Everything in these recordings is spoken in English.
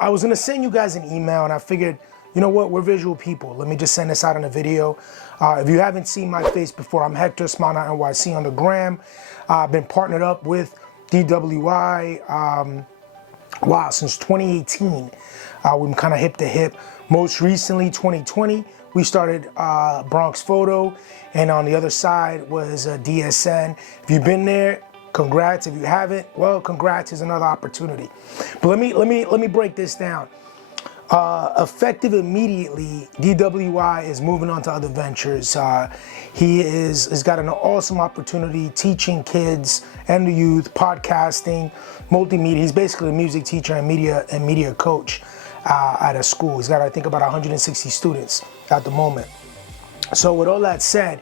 I was gonna send you guys an email, and I figured, you know what, we're visual people. Let me just send this out in a video. If you haven't seen my face before, I'm Hector, Smile Not NYC on the gram. I've been partnered up with DWI, since 2018. We're kind of hip to hip. Most recently, 2020, we started Bronx Photo, and on the other side was DSN. If you've been there, congrats. If you haven't, well, congrats is another opportunity. But let me break this down. Effective immediately, DWI is moving on to other ventures. He has got an awesome opportunity teaching kids and the youth, podcasting, multimedia. He's basically a music teacher and media coach at a school. He's got, I think, about 160 students at the moment. So with all that said,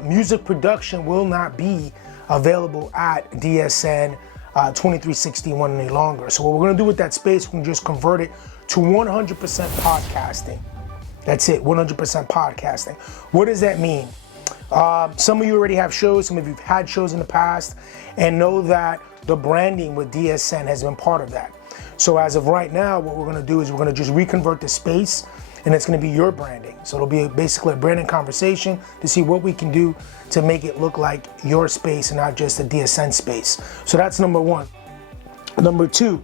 music production will not be available at DSN 2361 any longer. So what we're gonna do with that space, we can just convert it to 100% podcasting. That's it, 100% podcasting. What does that mean? Some of you already have shows, some of you have had shows in the past, and know that the branding with DSN has been part of that. So as of right now, what we're gonna do is we're gonna just reconvert the space, and it's gonna be your branding. So it'll be basically a branding conversation to see what we can do to make it look like your space and not just a DSN space. So that's number one. Number two,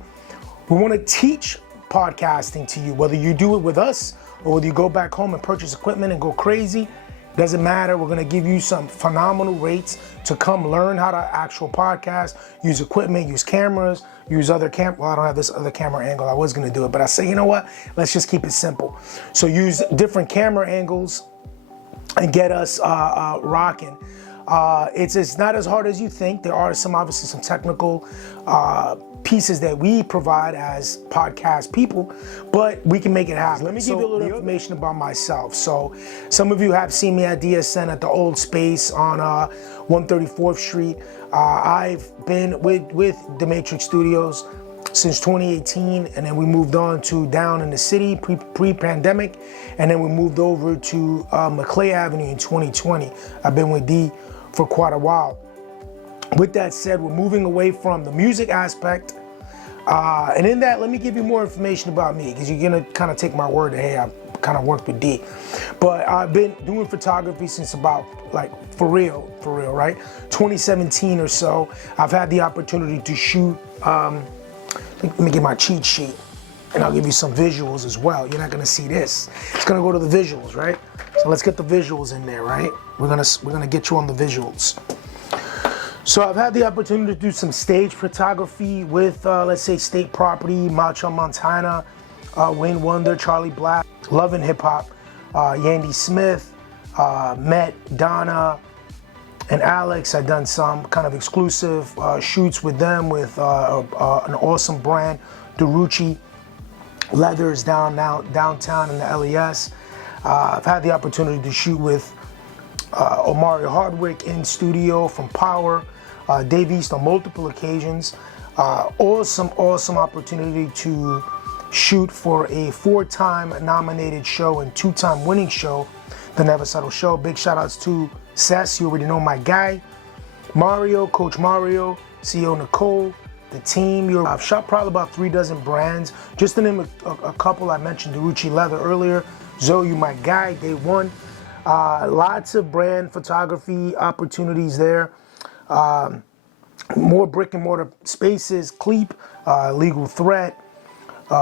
we wanna teach podcasting to you, whether you do it with us or whether you go back home and purchase equipment and go crazy. Doesn't matter. We're going to give you some phenomenal rates to come learn how to actual podcast, use equipment, use cameras, use other well, I don't have this other camera angle. I was going to do it, but I say, you know what? Let's just keep it simple. So use different camera angles and get us rocking. It's not as hard as you think. There are obviously some technical pieces that we provide as podcast people, but we can make it happen. Let me give you a little information about myself. So some of you have seen me at DSN at the old space on 134th Street. I've been with The Matrix Studios since 2018, and then we moved on to down in the city pre-pandemic, and then we moved over to Maclay Avenue in 2020. I've been with D for quite a while. With that said, we're moving away from the music aspect, and in that, let me give you more information about me, because you're gonna kind of take my word that, hey, I kind of worked with D. But I've been doing photography since about, like, for real, right? 2017 or so. I've had the opportunity to shoot, let me get my cheat sheet, and I'll give you some visuals as well. You're not gonna see this. It's gonna go to the visuals, right? So let's get the visuals in there, right? We're gonna get you on the visuals. So I've had the opportunity to do some stage photography with, let's say, State Property, Macho Montana, Wayne Wonder, Charlie Black, Love and Hip Hop, Yandy Smith, Met, Donna, and Alex. I've done some kind of exclusive shoots with them with an awesome brand, DeRucci Leathers downtown in the LES. I've had the opportunity to shoot with Omari Hardwick in studio from Power, Dave East on multiple occasions. Awesome opportunity to shoot for a 4-time nominated show and 2-time winning show, The Never Settle Show. Big shout outs to Sess, you already know my guy, Mario, Coach Mario, CEO Nicole, the team. I've shot probably about 3 dozen brands. Just to name a couple, I mentioned DeRucci Leather earlier. Zoe, you my guy, day one. Lots of brand photography opportunities there. More brick and mortar spaces, Cleep, Legal Threat,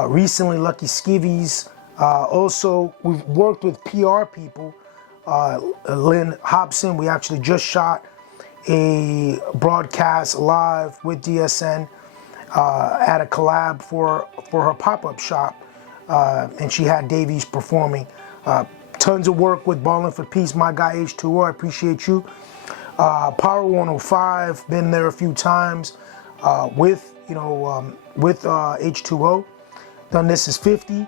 recently Lucky Skivvies. Also, we've worked with PR people. Lynn Hobson, we actually just shot a broadcast live with DSN at a collab for her pop-up shop, and she had Davies performing. Tons of work with Ballin' for Peace, my guy H2O, I appreciate you. Power 105, been there a few times with H2O. Done This Is 50.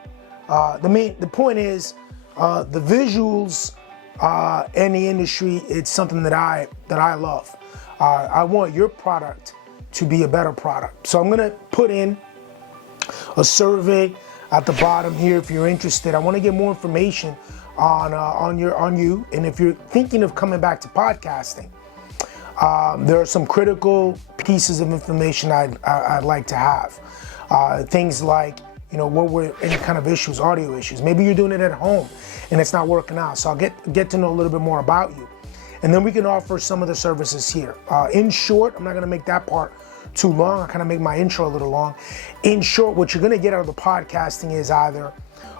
The point is, the visuals and the industry, it's something that I love. I want your product to be a better product. So I'm gonna put in a survey at the bottom here if you're interested. I want to get more information on you, and if you're thinking of coming back to podcasting, there are some critical pieces of information I'd like to have. Things like you know, what were any kind of issues, audio issues. Maybe you're doing it at home and it's not working out. So I'll get to know a little bit more about you. And then we can offer some of the services here. In short, I'm not gonna make that part too long. I kind of make my intro a little long. In short, what you're gonna get out of the podcasting is either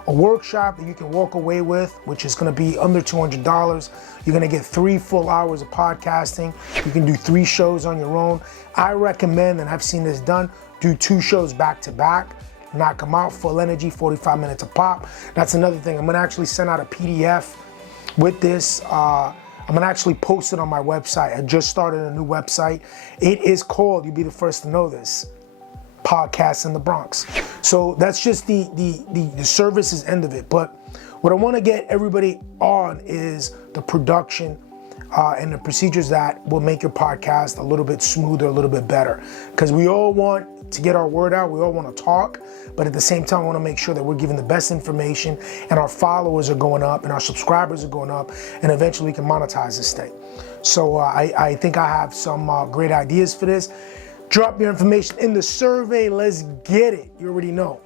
a workshop that you can walk away with, which is gonna be under $200. You're gonna get 3 full hours of podcasting. You can do 3 shows on your own. I recommend, and I've seen this done, do 2 shows back to back, knock them out, full energy, 45 minutes a pop. That's another thing. I'm gonna actually send out a PDF with this. I'm gonna actually post it on my website. I just started a new website. It is called, you'll be the first to know this, Podcasts in the Bronx. So that's just the services end of it. But what I wanna get everybody on is the production and the procedures that will make your podcast a little bit smoother, a little bit better. Because we all want to get our word out, we all want to talk, but at the same time, we want to make sure that we're giving the best information and our followers are going up and our subscribers are going up, and eventually we can monetize this thing. So I think I have some great ideas for this. Drop your information in the survey. Let's get it. You already know.